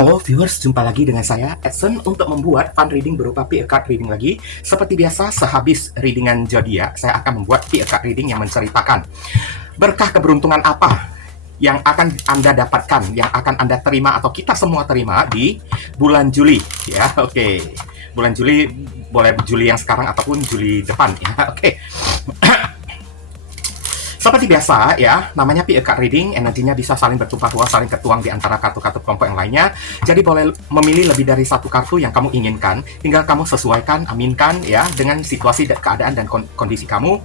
Halo viewers, jumpa lagi dengan saya, Edson, untuk membuat fun reading berupa PA card reading lagi. Seperti biasa, sehabis readingan zodiak, saya akan membuat PA card reading yang menceritakan berkah keberuntungan apa yang akan Anda dapatkan, yang akan Anda terima atau kita semua terima di bulan Juli. Ya, oke. Bulan Juli, boleh Juli yang sekarang ataupun Juli depan. Ya, oke. Seperti biasa ya, namanya PA card reading, energinya bisa saling bertumpah ruah, saling tertuang di antara kartu-kartu kelompok yang lainnya. Jadi boleh memilih lebih dari satu kartu yang kamu inginkan, tinggal kamu sesuaikan, aminkan ya dengan situasi, keadaan dan kondisi kamu.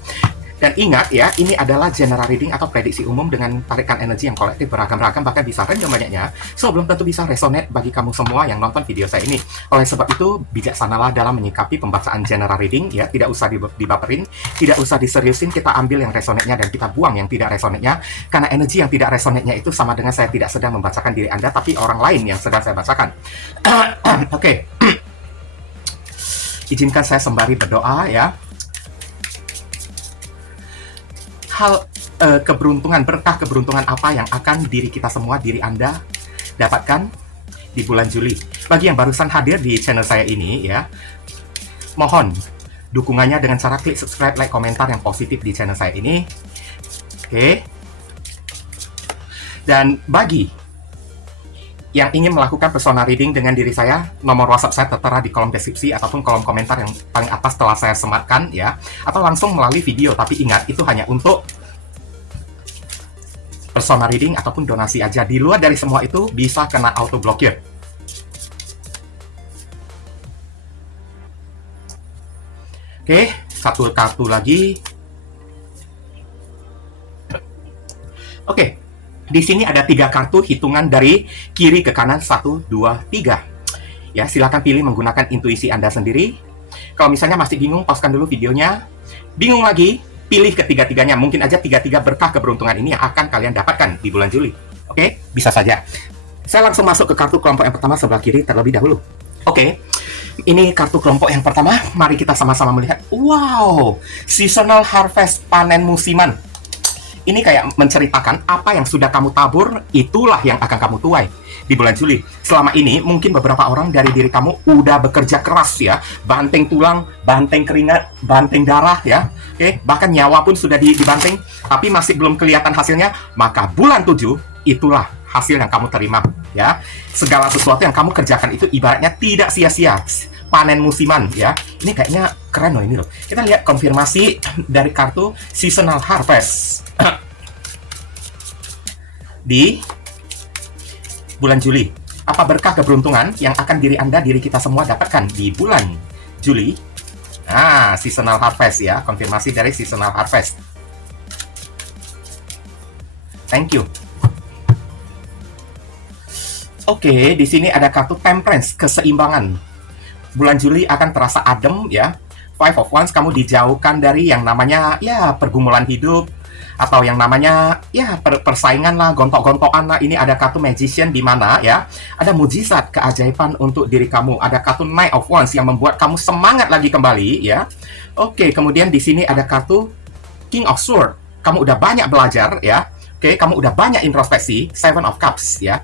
Dan ingat ya, ini adalah general reading atau prediksi umum dengan tarikan energi yang kolektif beragam-ragam, bahkan bisa random banyaknya. So, belum tentu bisa resonate bagi kamu semua yang nonton video saya ini. Oleh sebab itu, bijaksanalah dalam menyikapi pembacaan general reading ya, tidak usah dibaperin, tidak usah diseriusin, kita ambil yang resonate-nya dan kita buang yang tidak resonate-nya. Karena energi yang tidak resonate-nya itu sama dengan saya tidak sedang membacakan diri Anda, tapi orang lain yang sedang saya bacakan. Oke. Izinkan saya sembari berdoa ya. Hal keberuntungan, berkah keberuntungan apa yang akan diri kita semua, diri Anda dapatkan di bulan Juli. Bagi yang barusan hadir di channel saya ini ya, mohon dukungannya dengan cara klik subscribe, like, komentar yang positif di channel saya ini. Oke. Dan bagi yang ingin melakukan personal reading dengan diri saya, nomor WhatsApp saya tertera di kolom deskripsi ataupun kolom komentar yang paling atas telah saya sematkan ya, atau langsung melalui video. Tapi ingat, itu hanya untuk personal reading ataupun donasi aja. Di luar dari semua itu bisa kena auto blokir. Oke, satu kartu lagi. Oke. Di sini ada 3 kartu, hitungan dari kiri ke kanan, 1, 2, 3. Ya, silakan pilih menggunakan intuisi Anda sendiri. Kalau misalnya masih bingung, pauskan dulu videonya. Bingung lagi, pilih ketiga-tiganya. Mungkin aja 3-3 berkah keberuntungan ini yang akan kalian dapatkan di bulan Juli. Oke, bisa saja. Saya langsung masuk ke kartu kelompok yang pertama sebelah kiri terlebih dahulu. Oke, ini kartu kelompok yang pertama. Mari kita sama-sama melihat. Wow, seasonal harvest, panen musiman. Ini kayak menceritakan apa yang sudah kamu tabur, itulah yang akan kamu tuai di bulan Juli. Selama ini, mungkin beberapa orang dari diri kamu udah bekerja keras ya, banteng tulang, banteng keringat, banteng darah ya, oke, bahkan nyawa pun sudah dibanting, tapi masih belum kelihatan hasilnya. Maka bulan 7, itulah hasil yang kamu terima ya. Segala sesuatu yang kamu kerjakan itu ibaratnya tidak sia-sia. Panen musiman ya. Ini kayaknya keren loh ini loh. Kita lihat konfirmasi dari kartu seasonal harvest di bulan Juli. Apa berkah keberuntungan yang akan diri Anda, diri kita semua dapatkan di bulan Juli? Nah, seasonal harvest ya, konfirmasi dari seasonal harvest. Thank you. Oke, di sini ada kartu temperance, keseimbangan. Bulan Juli akan terasa adem ya. Five of Wands, kamu dijauhkan dari yang namanya ya pergumulan hidup, atau yang namanya ya persaingan lah, gontok-gontokan lah. Ini ada kartu magician di mana ya ada mujizat keajaiban untuk diri kamu. Ada kartu Knight of Wands yang membuat kamu semangat lagi kembali ya. Oke, kemudian di sini ada kartu King of Swords. Kamu udah banyak belajar ya. Oke, kamu udah banyak introspeksi. Seven of Cups ya.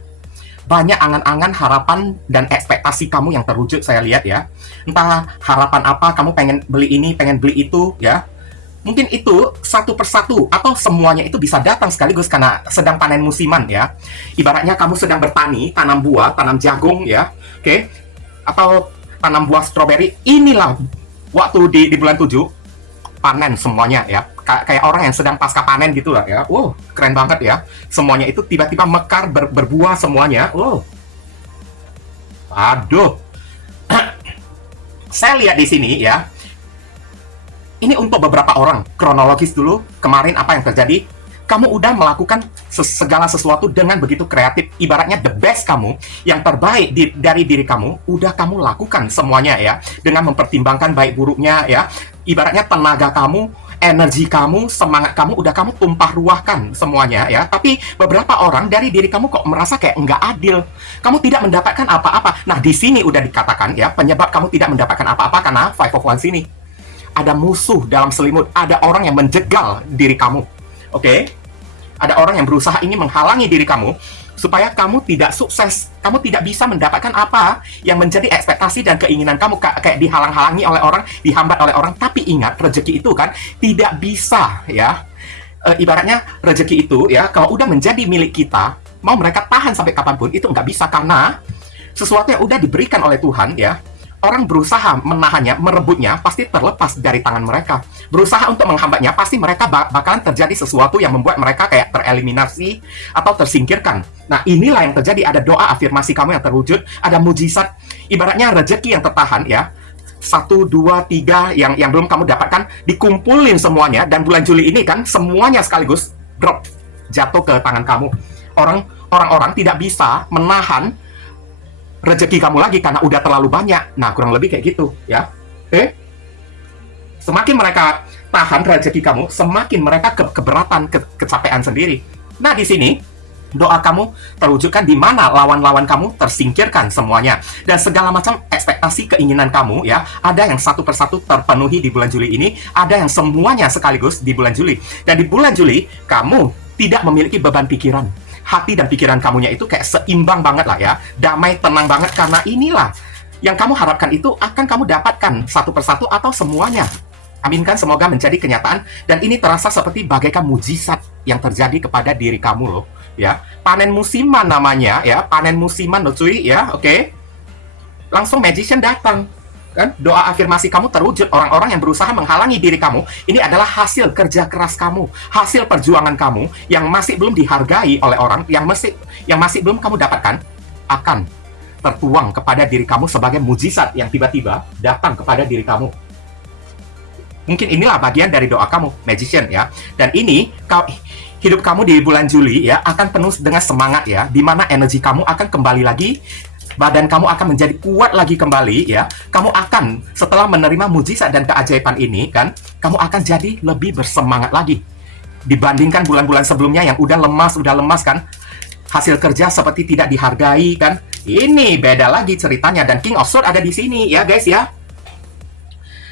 Banyak angan-angan, harapan, dan ekspektasi kamu yang terwujud saya lihat ya. Entah harapan apa, kamu pengen beli ini, pengen beli itu ya. Mungkin itu satu persatu atau semuanya itu bisa datang sekaligus karena sedang panen musiman ya. Ibaratnya kamu sedang bertani, tanam buah, tanam jagung ya. Oke. Atau tanam buah stroberi. Inilah waktu di bulan 7 panen semuanya ya. Kayak orang yang sedang pasca panen gitu lah ya. Wow, keren banget ya. Semuanya itu tiba-tiba mekar, berbuah semuanya. Wow. Aduh. Saya lihat di sini ya. Ini untuk beberapa orang. Kronologis dulu, kemarin apa yang terjadi? Kamu udah melakukan segala sesuatu dengan begitu kreatif. Ibaratnya the best kamu, yang terbaik dari diri kamu, udah kamu lakukan semuanya ya. Dengan mempertimbangkan baik buruknya ya. Ibaratnya tenaga kamu, energi kamu, semangat kamu, udah kamu tumpah ruahkan semuanya ya. Tapi beberapa orang dari diri kamu kok merasa kayak nggak adil. Kamu tidak mendapatkan apa-apa. Nah, di sini udah dikatakan ya, penyebab kamu tidak mendapatkan apa-apa karena Five of Wands ini. Ada musuh dalam selimut, ada orang yang menjegal diri kamu. Oke? Ada orang yang berusaha ingin menghalangi diri kamu supaya kamu tidak sukses, kamu tidak bisa mendapatkan apa yang menjadi ekspektasi dan keinginan kamu, kayak dihalang-halangi oleh orang, dihambat oleh orang. Tapi ingat, rezeki itu kan tidak bisa ya. Ibaratnya rezeki itu ya, kalau udah menjadi milik kita, mau mereka tahan sampai kapanpun itu nggak bisa, karena sesuatu yang udah diberikan oleh Tuhan ya, orang berusaha menahannya, merebutnya, pasti terlepas dari tangan mereka. Berusaha untuk menghambatnya, pasti mereka bakalan terjadi sesuatu yang membuat mereka kayak tereliminasi atau tersingkirkan. Nah, inilah yang terjadi. Ada doa afirmasi kamu yang terwujud, ada mujizat. Ibaratnya rezeki yang tertahan ya, 1, 2, 3 yang belum kamu dapatkan, dikumpulin semuanya, dan bulan Juli ini kan semuanya sekaligus drop, jatuh ke tangan kamu. Orang-orang tidak bisa menahan rezeki kamu lagi karena udah terlalu banyak. Nah, kurang lebih kayak gitu ya. Semakin mereka tahan rezeki kamu, semakin mereka keberatan, kecapean sendiri. Nah, di sini doa kamu terwujudkan, di mana lawan-lawan kamu tersingkirkan semuanya, dan segala macam ekspektasi keinginan kamu ya, ada yang satu persatu terpenuhi di bulan Juli ini, ada yang semuanya sekaligus di bulan Juli. Dan di bulan Juli kamu tidak memiliki beban pikiran. Hati dan pikiran kamunya itu kayak seimbang banget lah ya, damai, tenang banget, karena inilah yang kamu harapkan itu akan kamu dapatkan satu persatu atau semuanya. Aminkan, semoga menjadi kenyataan, dan ini terasa seperti bagaikan mujizat yang terjadi kepada diri kamu loh ya. Panen musiman namanya ya, panen musiman loh cuy ya. Oke, langsung magician datang kan, doa afirmasi kamu terwujud. Orang-orang yang berusaha menghalangi diri kamu, ini adalah hasil kerja keras kamu, hasil perjuangan kamu yang masih belum dihargai oleh orang, yang masih belum kamu dapatkan, akan tertuang kepada diri kamu sebagai mujizat yang tiba-tiba datang kepada diri kamu. Mungkin inilah bagian dari doa kamu, magician ya. Dan ini hidup kamu di bulan Juli ya akan penuh dengan semangat ya, dimana energi kamu akan kembali lagi, badan kamu akan menjadi kuat lagi kembali ya. Kamu akan, setelah menerima mujizat dan keajaiban ini kan, kamu akan jadi lebih bersemangat lagi dibandingkan bulan-bulan sebelumnya yang udah lemas kan, hasil kerja seperti tidak dihargai kan. Ini beda lagi ceritanya, dan King of Swords ada di sini ya guys ya.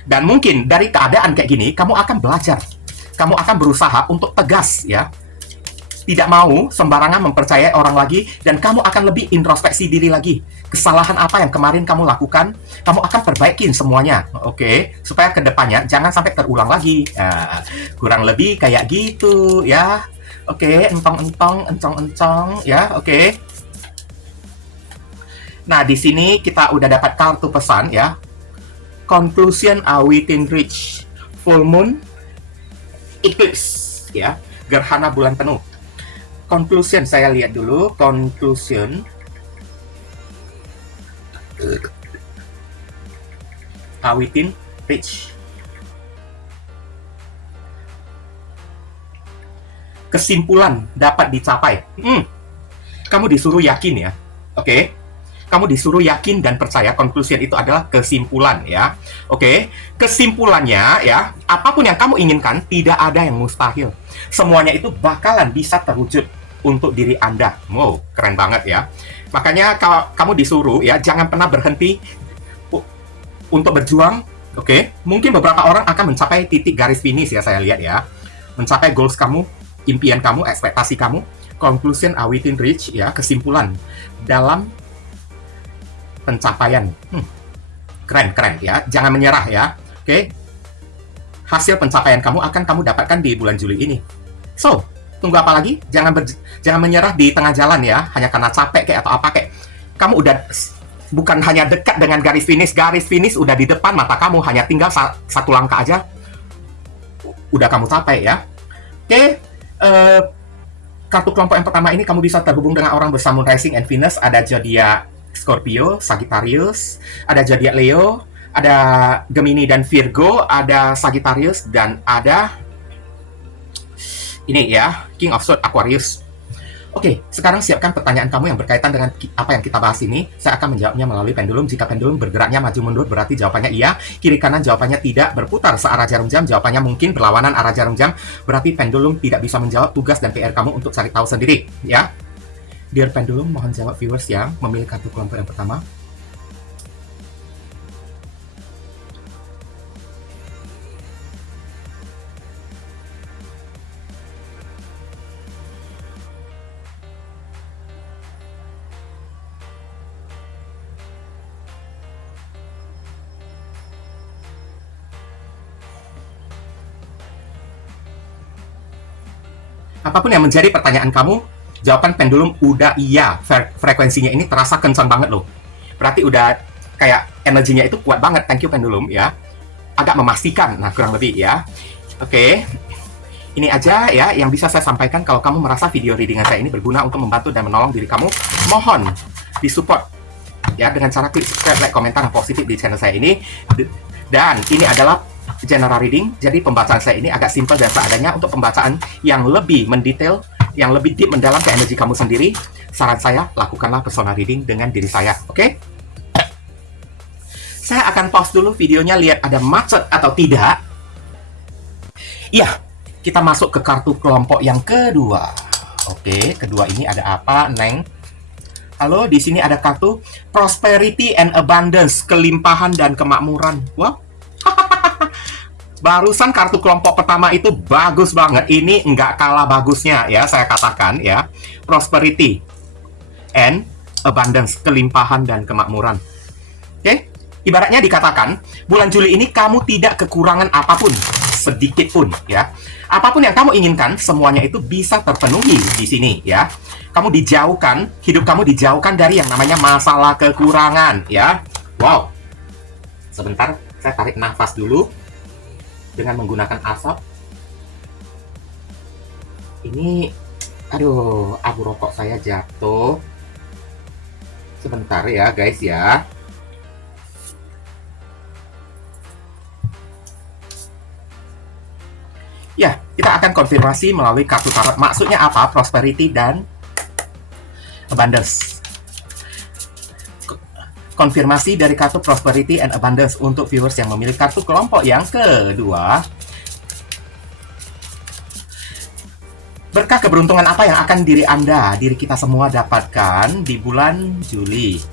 Dan mungkin dari keadaan kayak gini, kamu akan belajar, kamu akan berusaha untuk tegas ya, tidak mau sembarangan mempercayai orang lagi, dan kamu akan lebih introspeksi diri lagi. Kesalahan apa yang kemarin kamu lakukan, kamu akan perbaikin semuanya, oke? Supaya kedepannya jangan sampai terulang lagi. Nah, kurang lebih kayak gitu ya. Oke, encong-encong ya, oke. Nah, di sini kita udah dapat kartu pesan ya. Conclusion are within reach. Full moon, eclipse ya, gerhana bulan penuh. Conclusion, saya lihat dulu conclusion. Are within reach. Kesimpulan dapat dicapai. Kamu disuruh yakin ya, oke? Kamu disuruh yakin dan percaya. Conclusion itu adalah kesimpulan ya. Oke, kesimpulannya ya, apapun yang kamu inginkan, tidak ada yang mustahil. Semuanya itu bakalan bisa terwujud untuk diri Anda. Wow, keren banget ya. Makanya kalau kamu disuruh ya, jangan pernah berhenti untuk berjuang. Oke, mungkin beberapa orang akan mencapai titik garis finish ya, saya lihat ya. Mencapai goals kamu, impian kamu, ekspektasi kamu. Conclusion are within reach ya, kesimpulan dalam pencapaian. Keren ya, jangan menyerah ya. Oke, hasil pencapaian kamu akan kamu dapatkan di bulan Juli ini. So, tunggu apa lagi? Jangan menyerah di tengah jalan ya, hanya karena capek kayak atau apa kayak. Kamu udah bukan hanya dekat dengan garis finish udah di depan mata kamu, hanya tinggal satu langkah aja udah kamu capai ya. Oke, kartu kelompok yang pertama ini kamu bisa terhubung dengan orang bersamun Rising and Venus, ada zodiak Scorpio, Sagittarius, ada zodiak Leo, ada Gemini dan Virgo, ada Sagittarius, dan ada ini ya, King of Swords Aquarius. Oke, sekarang siapkan pertanyaan kamu yang berkaitan dengan apa yang kita bahas ini. Saya akan menjawabnya melalui pendulum. Jika pendulum bergeraknya maju mundur, berarti jawabannya iya. Kiri kanan jawabannya tidak. Berputar searah jarum jam, jawabannya mungkin berlawanan arah jarum jam. Berarti pendulum tidak bisa menjawab. Tugas dan PR kamu untuk cari tahu sendiri ya. Dear pendulum, mohon jawab viewers yang memilih kartu kelompok yang pertama. Apapun yang menjadi pertanyaan kamu, jawaban pendulum udah iya. Frekuensinya ini terasa kencang banget loh. Berarti udah kayak energinya itu kuat banget. Thank you pendulum ya. Agak memastikan, nah kurang lebih ya. Oke. Ini aja ya yang bisa saya sampaikan. Kalau kamu merasa video readingan saya ini berguna untuk membantu dan menolong diri kamu, mohon disupport ya dengan cara klik subscribe, like, komentar yang positif di channel saya ini. Dan ini adalah general reading, jadi pembacaan saya ini agak simpel dan seadanya. Untuk pembacaan yang lebih mendetail, yang lebih deep mendalam ke energi kamu sendiri, saran saya lakukanlah personal reading dengan diri saya, oke? Saya akan pause dulu videonya, lihat ada macet atau tidak. Iya, kita masuk ke kartu kelompok yang kedua. Oke, kedua ini ada apa, Neng? Halo, di sini ada kartu Prosperity and Abundance, kelimpahan dan kemakmuran. Wow. Barusan kartu kelompok pertama itu bagus banget. Ini nggak kalah bagusnya ya, saya katakan ya. Prosperity and Abundance, kelimpahan dan kemakmuran. Oke? Ibaratnya dikatakan, bulan Juli ini kamu tidak kekurangan apapun, sedikit pun ya. Apapun yang kamu inginkan, semuanya itu bisa terpenuhi di sini ya. Kamu dijauhkan, hidup kamu dijauhkan dari yang namanya masalah kekurangan ya. Wow. Sebentar, saya tarik nafas dulu dengan menggunakan asap. Ini, aduh, abu rokok saya jatuh. Sebentar ya guys ya. Ya, kita akan konfirmasi melalui kartu tarot. Maksudnya apa? Prosperity dan Abundance. Konfirmasi dari kartu Prosperity and Abundance untuk viewers yang memilih kartu kelompok yang kedua. Berkah keberuntungan apa yang akan diri Anda, diri kita semua dapatkan di bulan Juli?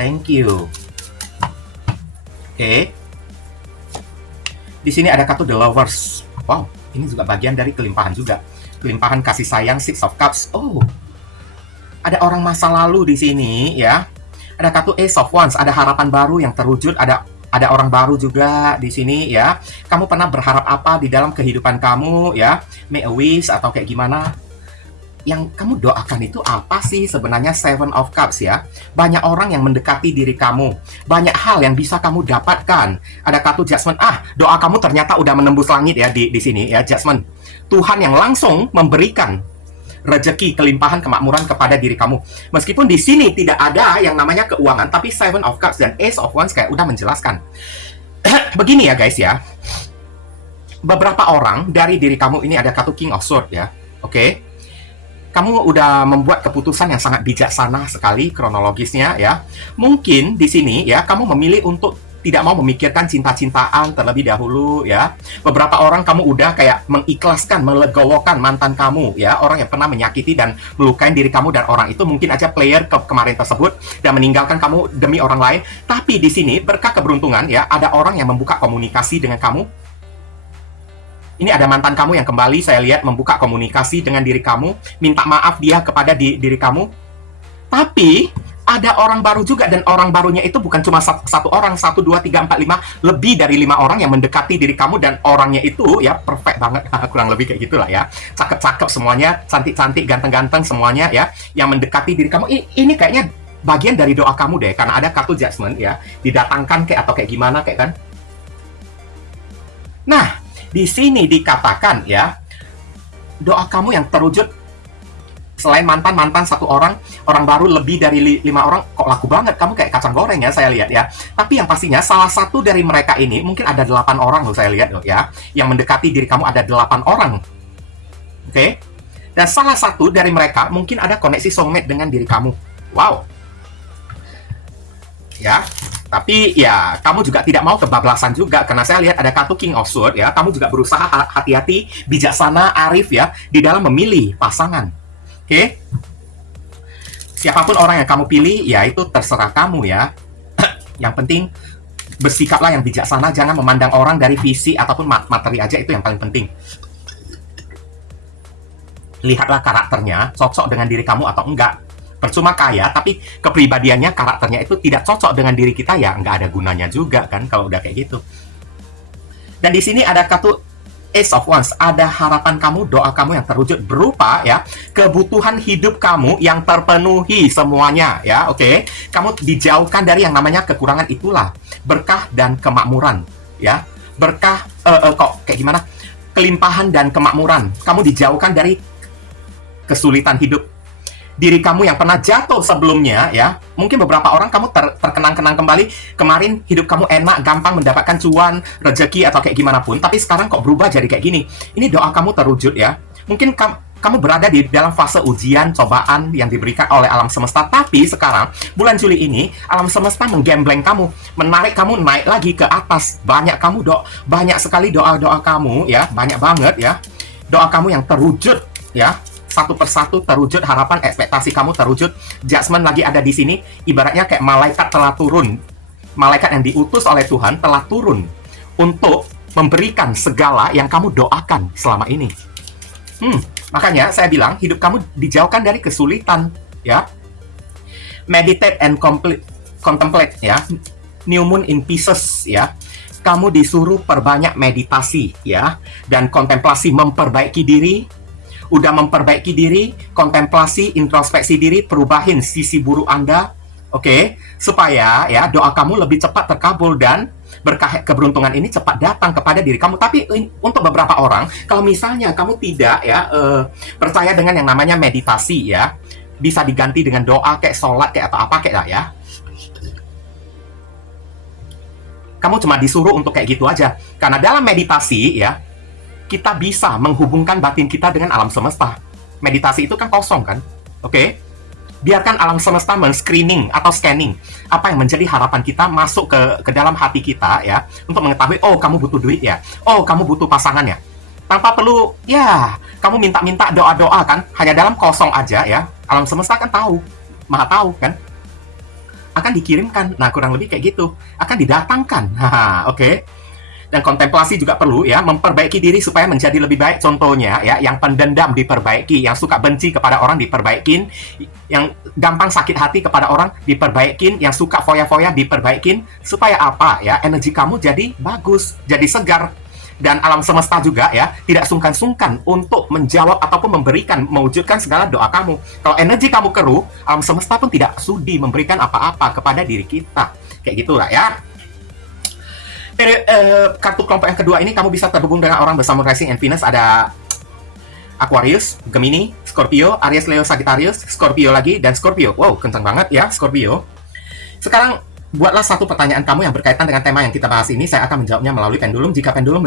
Thank you. Oke. Di sini ada kartu The Lovers. Wow, ini juga bagian dari kelimpahan juga. Kelimpahan kasih sayang, Six of Cups. Oh, ada orang masa lalu di sini ya. Ada kartu Ace of Wands, ada harapan baru yang terwujud, ada orang baru juga di sini ya. Kamu pernah berharap apa di dalam kehidupan kamu ya? Make a wish atau kayak gimana? Yang kamu doakan itu apa sih sebenarnya? Seven of Cups ya. Banyak orang yang mendekati diri kamu. Banyak hal yang bisa kamu dapatkan. Ada kartu Judgment. Doa kamu ternyata udah menembus langit ya di sini ya, Judgment. Tuhan yang langsung memberikan rezeki, kelimpahan, kemakmuran kepada diri kamu. Meskipun di sini tidak ada yang namanya keuangan, tapi Seven of Cups dan Ace of Wands kayak udah menjelaskan. Begini ya guys ya. Beberapa orang dari diri kamu ini ada kartu King of Swords ya. Oke. Kamu udah membuat keputusan yang sangat bijaksana sekali kronologisnya ya. Mungkin di sini ya kamu memilih untuk tidak mau memikirkan cinta-cintaan terlebih dahulu ya. Beberapa orang kamu udah kayak mengikhlaskan, melegowokan mantan kamu ya, orang yang pernah menyakiti dan melukai diri kamu, dan orang itu mungkin aja player kemarin tersebut dan meninggalkan kamu demi orang lain. Tapi di sini berkah keberuntungan ya, ada orang yang membuka komunikasi dengan kamu. Ini ada mantan kamu yang kembali saya lihat membuka komunikasi dengan diri kamu, minta maaf dia kepada diri kamu. Tapi ada orang baru juga, dan orang barunya itu bukan cuma satu orang, 1, 2, 3, 4, 5, lebih dari 5 orang yang mendekati diri kamu, dan orangnya itu ya perfect banget, kurang lebih kayak gitulah ya. Cakep-cakep semuanya, cantik-cantik, ganteng-ganteng semuanya ya, yang mendekati diri kamu. Ini kayaknya bagian dari doa kamu deh, karena ada kartu Judgment ya, didatangkan kayak atau kayak gimana kayak kan. Nah, di sini dikatakan ya, doa kamu yang terwujud selain mantan satu orang baru lebih dari 5 orang, kok laku banget, kamu kayak kacang goreng ya saya lihat ya. Tapi yang pastinya salah satu dari mereka ini, mungkin ada 8 orang loh saya lihat loh ya, yang mendekati diri kamu ada 8 orang. Oke? Dan salah satu dari mereka mungkin ada koneksi soulmate dengan diri kamu. Wow. Ya. Tapi ya, kamu juga tidak mau kebablasan juga, karena saya lihat ada kartu King of Swords ya. Kamu juga berusaha hati-hati, bijaksana, arif ya, di dalam memilih pasangan. Oke? Siapapun orang yang kamu pilih, ya itu terserah kamu ya. Yang penting, bersikaplah yang bijaksana, jangan memandang orang dari visi ataupun materi aja, itu yang paling penting. Lihatlah karakternya, cocok dengan diri kamu atau enggak. Percuma kaya, tapi kepribadiannya, karakternya itu tidak cocok dengan diri kita, ya nggak ada gunanya juga kan kalau udah kayak gitu. Dan di sini ada kartu Ace of Wands, ada harapan kamu, doa kamu yang terwujud berupa ya kebutuhan hidup kamu yang terpenuhi semuanya ya, oke. Kamu dijauhkan dari yang namanya kekurangan, itulah berkah dan kemakmuran ya. Berkah kok kayak gimana? Kelimpahan dan kemakmuran. Kamu dijauhkan dari kesulitan hidup. Diri kamu yang pernah jatuh sebelumnya ya, mungkin beberapa orang kamu terkenang-kenang kembali, kemarin hidup kamu enak, gampang mendapatkan cuan, rezeki atau kayak gimana pun, tapi sekarang kok berubah jadi kayak gini. Ini doa kamu terwujud ya. Mungkin kamu berada di dalam fase ujian, cobaan yang diberikan oleh alam semesta, tapi sekarang bulan Juli ini alam semesta menggembleng kamu, menarik kamu naik lagi ke atas. Banyak sekali doa-doa kamu ya, banyak banget ya. Doa kamu yang terwujud ya. Satu persatu terwujud, harapan, ekspektasi kamu terwujud. Judgment lagi ada di sini, ibaratnya kayak malaikat telah turun. Malaikat yang diutus oleh Tuhan telah turun untuk memberikan segala yang kamu doakan selama ini. Makanya saya bilang hidup kamu dijauhkan dari kesulitan, ya. Meditate and contemplate, ya. New Moon in Pisces, ya. Kamu disuruh perbanyak meditasi, ya, dan kontemplasi, memperbaiki diri. Udah memperbaiki diri, kontemplasi, introspeksi diri, perubahin sisi buruk Anda, oke? Supaya ya doa kamu lebih cepat terkabul dan berkah keberuntungan ini cepat datang kepada diri kamu. Tapi untuk beberapa orang, kalau misalnya kamu tidak ya percaya dengan yang namanya meditasi ya, bisa diganti dengan doa kayak sholat kayak atau apa kayak lah ya. Kamu cuma disuruh untuk kayak gitu aja. Karena dalam meditasi ya, kita bisa menghubungkan batin kita dengan alam semesta. Meditasi itu kan kosong kan? Oke? Biarkan alam semesta men-screening atau scanning apa yang menjadi harapan kita masuk ke dalam hati kita ya, untuk mengetahui, oh kamu butuh duit ya, oh kamu butuh pasangan ya. Tanpa perlu, ya, kamu minta-minta doa-doa kan, hanya dalam kosong aja ya. Alam semesta kan tahu, maha tahu kan? Akan dikirimkan, nah kurang lebih kayak gitu. Akan didatangkan, oke? Dan kontemplasi juga perlu ya, memperbaiki diri supaya menjadi lebih baik. Contohnya ya, yang pendendam diperbaiki, yang suka benci kepada orang diperbaikin, yang gampang sakit hati kepada orang diperbaikin, yang suka foya-foya diperbaikin, supaya apa ya, energi kamu jadi bagus, jadi segar. Dan alam semesta juga ya, tidak sungkan-sungkan untuk menjawab ataupun memberikan, mewujudkan segala doa kamu. Kalau energi kamu keruh, alam semesta pun tidak sudi memberikan apa-apa kepada diri kita. Kayak gitulah ya. Kartu kelompok yang kedua ini kamu bisa terhubung dengan orang bersama Rising and Venus. Ada Aquarius, Gemini, Scorpio, Aries, Leo, Sagittarius, Scorpio lagi, dan Scorpio. Wow, kencang banget ya Scorpio. Sekarang buatlah satu pertanyaan kamu yang berkaitan dengan tema yang kita bahas ini. Saya akan menjawabnya melalui pendulum. Jika pendulum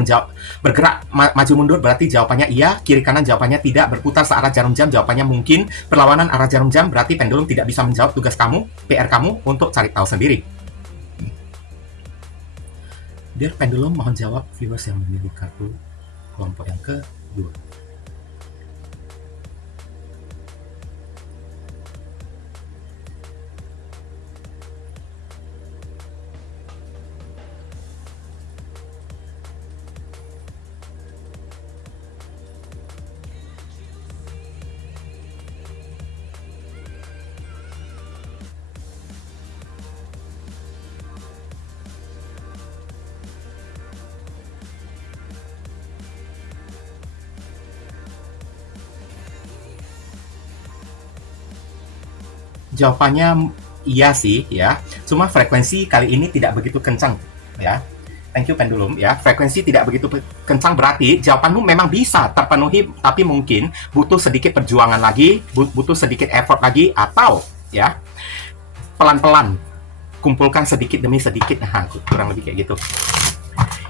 bergerak maju mundur berarti jawabannya iya, kiri kanan jawabannya tidak, berputar searah jarum jam jawabannya mungkin, berlawanan arah jarum jam berarti pendulum tidak bisa menjawab tugas kamu, PR kamu untuk cari tahu sendiri. Dear pendulum, mohon jawab viewers yang memilih kartu kelompok yang kedua. Jawabannya iya sih ya, cuma frekuensi kali ini tidak begitu kencang ya. Thank you pendulum ya, frekuensi tidak begitu kencang berarti jawabanmu memang bisa terpenuhi, tapi mungkin butuh sedikit perjuangan lagi, butuh sedikit effort lagi, atau ya pelan-pelan kumpulkan sedikit demi sedikit. Nah, kurang lebih kayak gitu.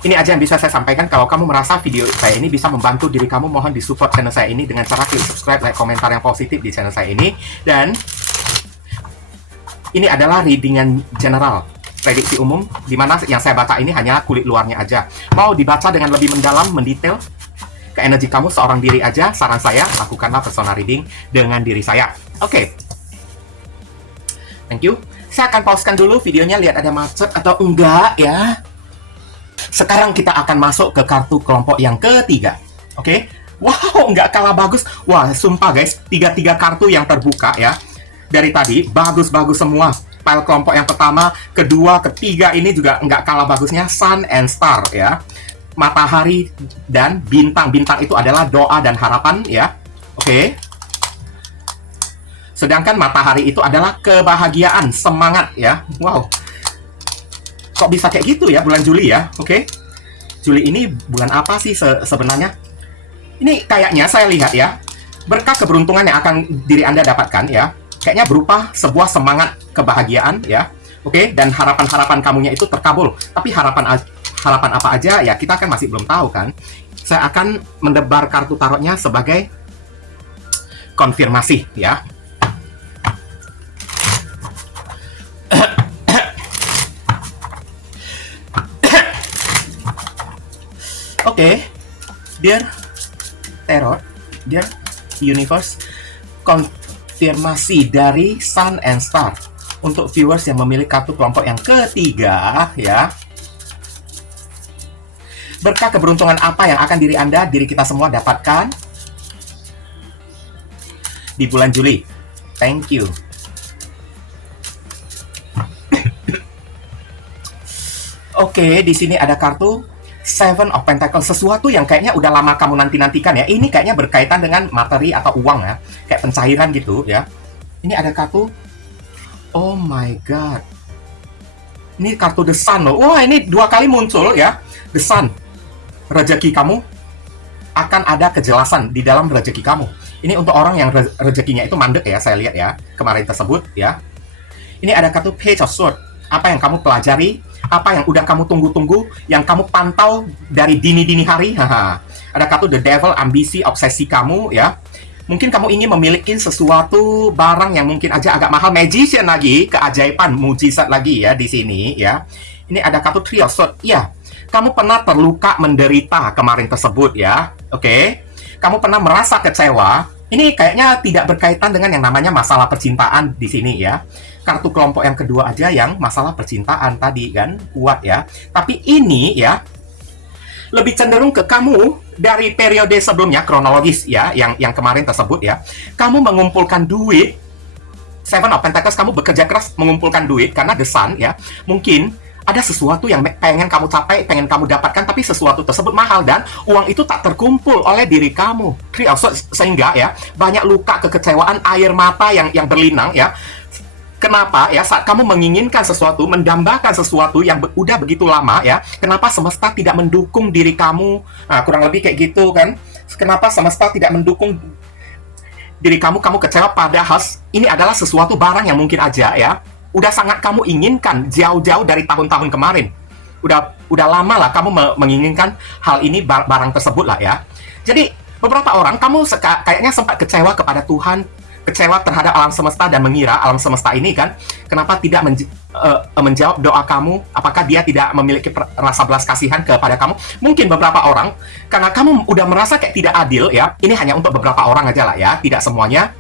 Ini aja yang bisa saya sampaikan. Kalau kamu merasa video saya ini bisa membantu diri kamu, mohon disupport channel saya ini dengan cara klik subscribe, like, komentar yang positif di channel saya ini. Dan ini adalah readingan general, prediksi umum, di mana yang saya baca ini hanya kulit luarnya aja. Mau dibaca dengan lebih mendalam, mendetail ke energi kamu seorang diri aja, saran saya, lakukanlah personal reading dengan diri saya. Oke. Thank you. Saya akan pausekan dulu videonya, lihat ada macet atau enggak ya. Sekarang kita akan masuk ke kartu kelompok yang ketiga. Oke. Wow, nggak kalah bagus. Wah, sumpah guys, tiga kartu yang terbuka ya. Dari tadi, bagus-bagus semua. Pile kelompok yang pertama, kedua, ketiga ini juga nggak kalah bagusnya. Sun and Star ya. matahari dan bintang. Bintang itu adalah doa dan harapan ya. Oke. Sedangkan matahari itu adalah kebahagiaan, semangat ya. Wow. Kok bisa kayak gitu ya bulan Juli ya? Oke. Juli ini bulan apa sih sebenarnya? Ini kayaknya saya lihat ya, berkah keberuntungan yang akan diri Anda dapatkan ya, kayaknya berupa sebuah semangat kebahagiaan ya. Oke, dan harapan-harapan kamunya itu terkabul. Tapi harapan apa aja ya kita kan masih belum tahu kan. Saya akan mendebar kartu tarotnya sebagai konfirmasi ya. Oke, dear Tarot, dear Universe, konfirmasi dari Sun and Star untuk viewers yang memilih kartu kelompok yang ketiga ya. Berkah keberuntungan apa yang akan diri kita semua dapatkan di bulan Juli? Thank you. Oke, di sini ada kartu Seven of Pentacles, sesuatu yang kayaknya udah lama kamu nanti-nantikan ya. Ini kayaknya berkaitan dengan materi atau uang ya, kayak pencairan gitu ya. Ini ada kartu, oh my god, ini kartu The Sun loh. Wah, ini 2 kali muncul ya, The Sun. Rezeki kamu akan ada kejelasan di dalam rezeki kamu. Ini untuk orang yang rezekinya itu mandek ya, saya lihat ya kemarin tersebut ya. Ini ada kartu Page of Swords. Apa yang kamu pelajari, apa yang udah kamu tunggu-tunggu, yang kamu pantau dari dini-dini hari. Ada kartu The Devil, ambisi, obsesi kamu ya. Mungkin kamu ingin memiliki sesuatu barang yang mungkin aja agak mahal, magician lagi, keajaiban, mujizat lagi ya di sini ya. Ini ada kartu Three of Swords. Ya, kamu pernah terluka, menderita kemarin tersebut ya. Oke. Kamu pernah merasa kecewa. Ini kayaknya tidak berkaitan dengan yang namanya masalah percintaan di sini ya. Kartu kelompok yang kedua aja yang masalah percintaan tadi kan kuat ya. Tapi ini ya lebih cenderung ke kamu dari periode sebelumnya kronologis ya, yang kemarin tersebut ya. Kamu mengumpulkan duit, Seven of Pentacles, kamu bekerja keras mengumpulkan duit karena The Sun ya. Mungkin ada sesuatu yang pengen kamu capai, pengen kamu dapatkan, tapi sesuatu tersebut mahal dan uang itu tak terkumpul oleh diri kamu. Sehingga ya banyak luka, kekecewaan, air mata yang berlinang ya. Kenapa ya saat kamu menginginkan sesuatu, mendambakan sesuatu yang udah begitu lama ya, kenapa semesta tidak mendukung diri kamu? Nah, kurang lebih kayak gitu kan. Kenapa semesta tidak mendukung diri kamu kecewa, padahal ini adalah sesuatu barang yang mungkin aja ya udah sangat kamu inginkan jauh-jauh dari tahun-tahun kemarin. Udah lama lah kamu menginginkan hal ini, barang tersebut lah ya. Jadi beberapa orang kamu kayaknya sempat kecewa kepada Tuhan, kecewa terhadap alam semesta dan mengira alam semesta ini kan kenapa tidak menjawab doa kamu, apakah dia tidak memiliki rasa belas kasihan kepada kamu. Mungkin beberapa orang karena kamu udah merasa kayak tidak adil ya, ini hanya untuk beberapa orang aja lah ya, tidak semuanya.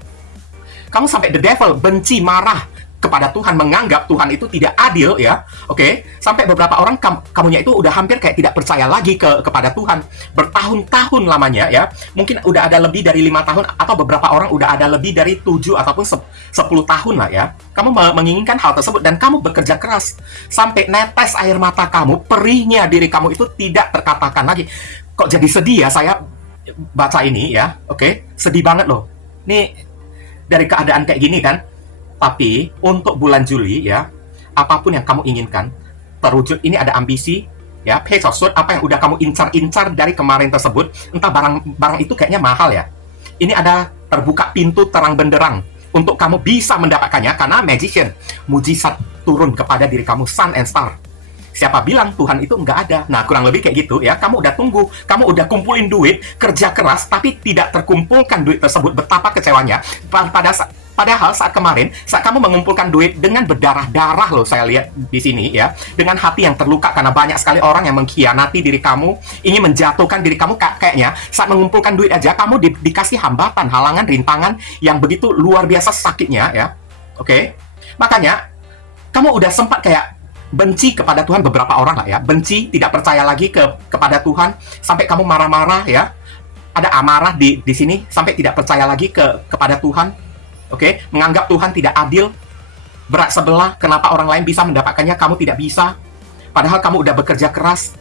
Kamu sampai the devil, benci, marah kepada Tuhan, menganggap Tuhan itu tidak adil ya. Oke, sampai beberapa orang kamunya itu udah hampir kayak tidak percaya lagi kepada Tuhan bertahun-tahun lamanya ya. Mungkin udah ada lebih dari 5 tahun, atau beberapa orang udah ada lebih dari 7 ataupun 10 tahun lah ya. Kamu menginginkan hal tersebut dan kamu bekerja keras sampai netes air mata kamu, perihnya diri kamu itu tidak terkatakan lagi. Kok jadi sedih ya saya baca ini ya. Oke, sedih banget loh. Nih dari keadaan kayak gini kan. Tapi untuk bulan Juli ya, apapun yang kamu inginkan terwujud. Ini ada ambisi ya, Page of Swords, apa yang udah kamu incar-incar dari kemarin tersebut, entah barang itu kayaknya mahal ya. Ini ada terbuka pintu terang benderang untuk kamu bisa mendapatkannya karena magician, mujizat turun kepada diri kamu, Sun and Star. Siapa bilang Tuhan itu nggak ada? Nah, kurang lebih kayak gitu ya. Kamu udah tunggu, kamu udah kumpulin duit, kerja keras, tapi tidak terkumpulkan duit tersebut. Betapa kecewanya. Padahal saat kemarin, saat kamu mengumpulkan duit dengan berdarah-darah loh, saya lihat di sini ya, dengan hati yang terluka karena banyak sekali orang yang mengkhianati diri kamu, ingin menjatuhkan diri kamu. Kayaknya saat mengumpulkan duit aja kamu dikasih hambatan, halangan, rintangan yang begitu luar biasa sakitnya ya. Oke. Makanya kamu udah sempat kayak benci kepada Tuhan, beberapa orang lah ya, benci, tidak percaya lagi kepada Tuhan, sampai kamu marah-marah ya. Ada amarah di sini, sampai tidak percaya lagi kepada Tuhan. Oke, menganggap Tuhan tidak adil, berat sebelah, kenapa orang lain bisa mendapatkannya, kamu tidak bisa, padahal kamu udah bekerja keras.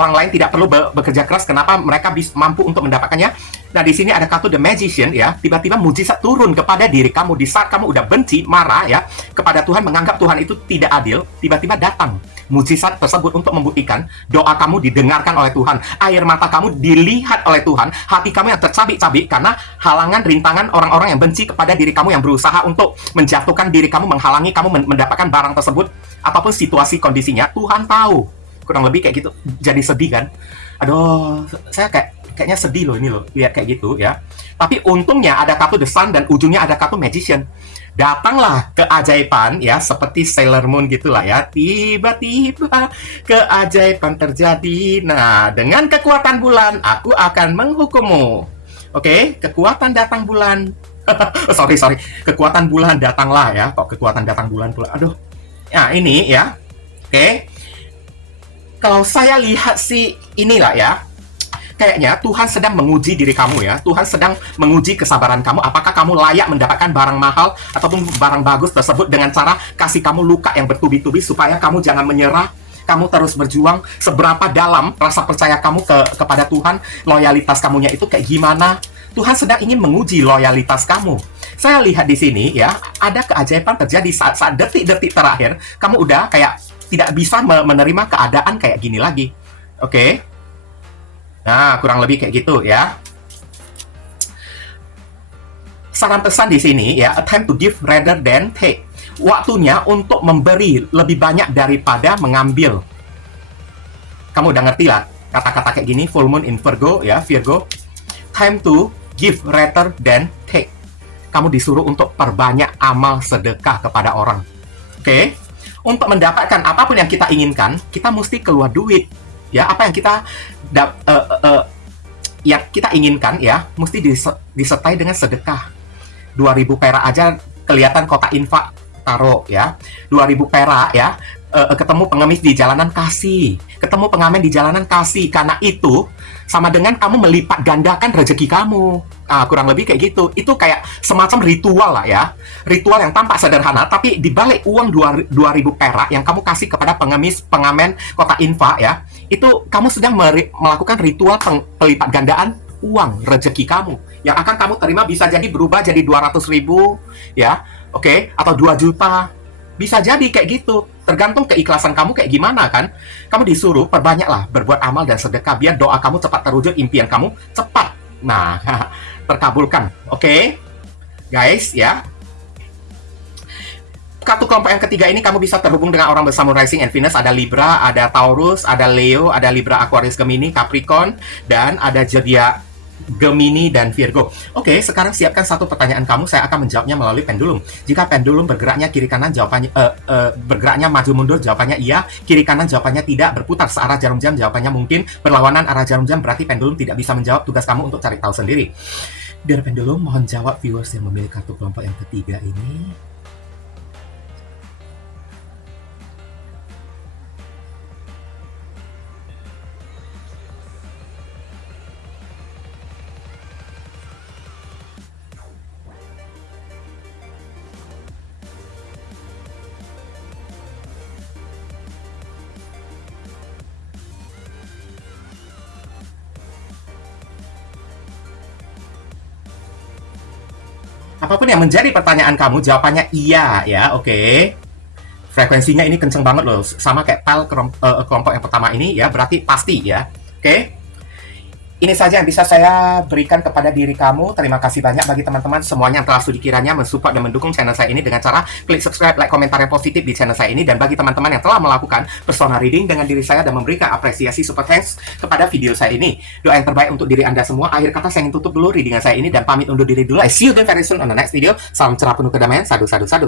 orang lain tidak perlu bekerja keras, kenapa mereka mampu untuk mendapatkannya? Nah, di sini ada kartu The Magician ya. Tiba-tiba mujizat turun kepada diri kamu di saat kamu udah benci, marah ya kepada Tuhan, menganggap Tuhan itu tidak adil. Tiba-tiba datang mujizat tersebut untuk membuktikan doa kamu didengarkan oleh Tuhan, air mata kamu dilihat oleh Tuhan, hati kamu yang tercabik-cabik karena halangan, rintangan orang-orang yang benci kepada diri kamu, yang berusaha untuk menjatuhkan diri kamu, menghalangi kamu mendapatkan barang tersebut apapun situasi kondisinya. Tuhan tahu, kurang lebih kayak gitu. Jadi sedih kan? Aduh, saya kayaknya sedih loh ini loh, lihat kayak gitu ya. Tapi untungnya ada kartu The Sun dan ujungnya ada kartu Magician. Datanglah keajaiban ya, seperti Sailor Moon gitulah ya. Tiba-tiba keajaiban terjadi. Nah, dengan kekuatan bulan aku akan menghukummu. Oke, kekuatan datang bulan. sorry. Kekuatan bulan datanglah ya. Kok kekuatan datang bulan pula? Aduh. Nah, ini ya. Oke. Kalau saya lihat sih inilah ya, kayaknya Tuhan sedang menguji diri kamu ya. Tuhan sedang menguji kesabaran kamu. Apakah kamu layak mendapatkan barang mahal ataupun barang bagus tersebut dengan cara kasih kamu luka yang bertubi-tubi supaya kamu jangan menyerah. Kamu terus berjuang. Seberapa dalam rasa percaya kamu kepada Tuhan, loyalitas kamunya itu kayak gimana? Tuhan sedang ingin menguji loyalitas kamu. Saya lihat di sini ya, ada keajaiban terjadi saat detik-detik terakhir. Kamu udah kayak tidak bisa menerima keadaan kayak gini lagi. Oke. Nah, kurang lebih kayak gitu ya. Saran pesan di sini ya, a time to give rather than take. Waktunya untuk memberi lebih banyak daripada mengambil. Kamu udah ngerti lah kata-kata kayak gini, full moon in Virgo ya, Virgo. Time to give rather than take. Kamu disuruh untuk perbanyak amal sedekah kepada orang. Oke? Untuk mendapatkan apapun yang kita inginkan, kita mesti keluar duit. Ya, apa yang kita inginkan ya, mesti disertai dengan sedekah. 2.000 perak aja kelihatan kotak infak, taruh ya. 2.000 perak ya, ketemu pengemis di jalanan, kasih. Ketemu pengamen di jalanan, kasih. Karena itu sama dengan kamu melipat gandakan rezeki kamu. Kurang lebih kayak gitu. Itu kayak semacam ritual lah ya. Ritual yang tampak sederhana, tapi dibalik uang 2.000 perak yang kamu kasih kepada pengemis, pengamen, kotak infak ya, itu kamu sedang melakukan ritual pelipat gandaan uang rezeki kamu. Yang akan kamu terima bisa jadi berubah jadi 200.000 ya, oke, atau 2 juta. Bisa jadi kayak gitu. Tergantung keikhlasan kamu kayak gimana kan. Kamu disuruh perbanyaklah berbuat amal dan sedekah biar doa kamu cepat terwujud, impian kamu cepat. Nah, terkabulkan. Oke? Guys, ya. Kartu kelompok yang ketiga ini kamu bisa terhubung dengan orang bersama Rising and Venus. Ada Libra, ada Taurus, ada Leo, ada Libra, Aquarius, Gemini, Capricorn, dan ada Zodiac Gemini dan Virgo. Oke, sekarang siapkan satu pertanyaan kamu. Saya akan menjawabnya melalui pendulum. Jika pendulum bergeraknya kiri kanan, jawabannya bergeraknya maju mundur, jawabannya iya. Kiri kanan, jawabannya tidak. Berputar searah jarum jam, jawabannya mungkin. Berlawanan arah jarum jam, berarti pendulum tidak bisa menjawab. Tugas kamu untuk cari tahu sendiri. Dear pendulum, mohon jawab viewers yang memilih kartu kelompok yang ketiga ini. Apapun yang menjadi pertanyaan kamu, jawabannya iya ya, oke. Frekuensinya ini kenceng banget loh, sama kayak kelompok yang pertama ini ya, berarti pasti ya, oke. Ini saja yang bisa saya berikan kepada diri kamu. Terima kasih banyak bagi teman-teman semuanya yang telah studi kiranya mensupport dan mendukung channel saya ini dengan cara klik subscribe, like, komentar yang positif di channel saya ini. Dan bagi teman-teman yang telah melakukan personal reading dengan diri saya dan memberikan apresiasi super thanks kepada video saya ini. Doa yang terbaik untuk diri Anda semua. Akhir kata saya ingin tutup dulu readingan saya ini dan pamit undur diri dulu. I see you again very soon on the next video. Salam cerah penuh kedamaian. Sadu, sadu, sadu.